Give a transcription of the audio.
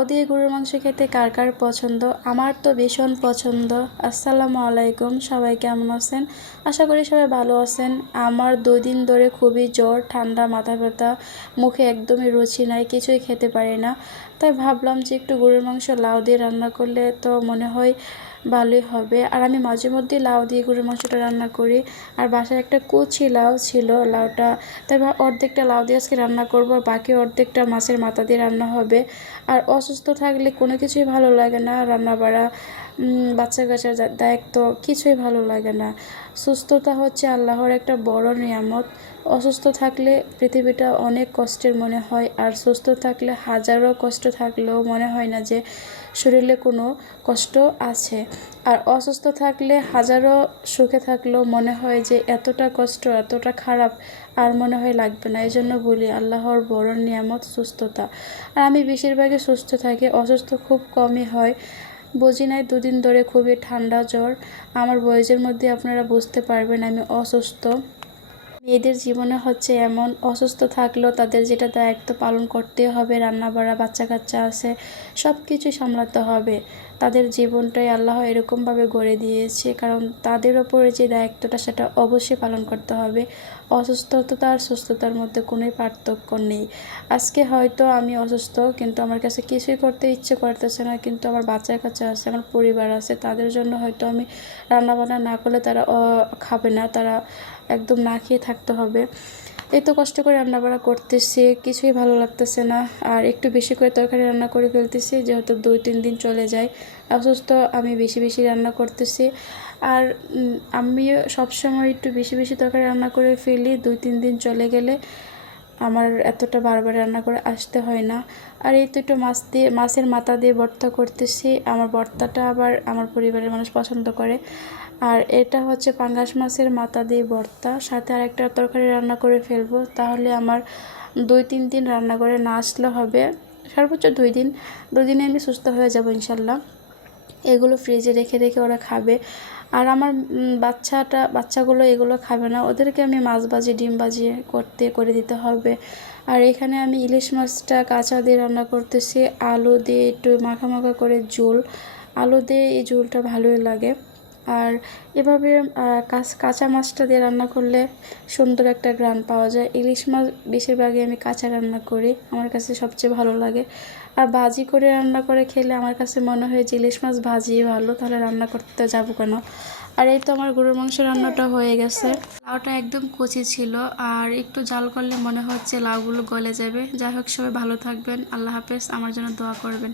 লাউ দিয়ে গরুর মাংস খেতে কার কার পছন্দ? আমার তো ভীষণ পছন্দ। আসসালামু আলাইকুম, সবাই কেমন আছেন? আশা করি সবাই ভালো আছেন। আমার 2 দিন ধরে খুবই জ্বর, ঠান্ডা, মাথা ব্যথা, মুখে একদমই রুচি নাই, কিছুই খেতে পারি না। তাই ভাবলাম যে একটু গরুর মাংস লাউ দিয়ে রান্না করলে তো মনে হয় ভালোই হবে। আর আমি মাঝে মধ্যে লাউ দিয়ে গরুর মাংসটা রান্না করি। আর বাসায় একটা কচি লাউ ছিল, লাউটা তাই অর্ধেকটা লাউ দিয়ে আজকে রান্না করব, বাকি অর্ধেকটা মাছের মাথা দিয়ে রান্না হবে। আর অসুস্থ থাকলে কোনো কিছুই ভালো লাগে না, রান্না বাড়া, বাচ্চা কাচ্চার দায়িত্ব, কিছুই ভালো লাগে না। সুস্থতা হচ্ছে আল্লাহর একটা বড় নিয়ামত। অসুস্থ থাকলে পৃথিবীটা অনেক কষ্টের মনে হয়, আর সুস্থ থাকলে হাজারো কষ্ট থাকলেও মনে হয় না যে শরীরে কোনো কষ্ট আছে। আর অসুস্থ থাকলে হাজারো সুখে থাকলেও মনে হয় যে এতটা কষ্ট, এতটা খারাপ আর মনে হয় লাগবে না। এই জন্য বলি আল্লাহর বড় নিয়ামত সুস্থতা। আর আমি বেশিরভাগই সুস্থ থাকি, অসুস্থ খুব কমই হয়। বুঝি নাই 2 দিন ধরে খুবই ঠান্ডা জ্বর। আমার বয়সের মধ্যে আপনারা বুঝতে পারবেন আমি অসুস্থ। মেয়েদের জীবনে হচ্ছে এমন, অসুস্থ থাকলেও তাদের যেটা দায়িত্ব পালন করতে হবে, রান্না বাড়া, বাচ্চা কাচ্চা আছে, সব কিছুই সামলাতে হবে। তাদের জীবনটাই আল্লাহ এরকমভাবে গড়ে দিয়েছে, কারণ তাদের ওপরে যে দায়িত্বটা সেটা অবশ্যই পালন করতে হবে। অসুস্থতা আর সুস্থতার মধ্যে কোনোই পার্থক্য নেই। আজকে হয়তো আমি অসুস্থ, কিন্তু আমার কাছে কিছুই করতে ইচ্ছে করতেছে না, কিন্তু আমার বাচ্চা কাচ্চা আছে, আমার পরিবার আছে, তাদের জন্য হয়তো আমি রান্নাবান্না না করলে তারা খাবে না, তারা একদম না খেয়ে থাকতে হবে। এত কষ্ট করে রান্নাবাড়া করতেছি, কিছুই ভালো লাগতেছে না। আর একটু বেশি করে তরকারি রান্না করে ফেলতেছি, যেহেতু 2-3 দিন চলে যায়। অসুস্থ আমি বেশি বেশি রান্না করতেছি। আর আমিও সবসময় একটু বেশি বেশি তরকারি রান্না করে ফেলি, 2-3 দিন চলে গেলে আমার এতটা বারবার রান্না করে আসতে হয় না। আর এই তো একটু মাছের মাথা দিয়ে ভর্তা করতেছি। আমার ভর্তাটা আবার আমার পরিবারের মানুষ পছন্দ করে। আর এটা হচ্ছে পাঙ্গাস মাছের মাথা দিয়ে ভর্তা, সাথে আর একটা তরকারি রান্না করে ফেলবো। তাহলে আমার 2-3 দিন রান্না করে না আসলে হবে, সর্বোচ্চ 2 দিন। 2 দিনে আমি সুস্থ হয়ে যাব ইনশাল্লাহ। এগুলো ফ্রিজে রেখে রেখে ওরা খাবে। আর আমার বাচ্চাগুলো এগুলো খাবে না, ওদেরকে আমি মাছ ভাজি, ডিম ভাজি করে দিতে হবে। আর এখানে আমি ইলিশ মাছটা কাঁচা দিয়ে রান্না করতেছি, আলু দিয়ে একটু মাখা মাখা করে ঝোল। আলু দিয়ে এই ঝোলটা ভালোই লাগে। আর এভাবে কাঁচা মাছটা দিয়ে রান্না করলে সুন্দর একটা ঘ্রাণ পাওয়া যায়। ইলিশ মাছ বেশিরভাগই আমি কাঁচা রান্না করি, আমার কাছে সবচেয়ে ভালো লাগে। আর ভাজি করে রান্না করে খেলে আমার কাছে মনে হয় যে ইলিশ মাছ ভাজিই ভালো, তাহলে রান্না করতে যাবো কেন। আর এই তো আমার গরুর মাংস রান্নাটা হয়ে গেছে। লাউটা একদম কচি ছিল, আর একটু জাল করলে মনে হচ্ছে লাউগুলো গলে যাবে। যাই হোক, সবাই ভালো থাকবেন, আল্লাহ হাফেজ, আমার জন্য দোয়া করবেন।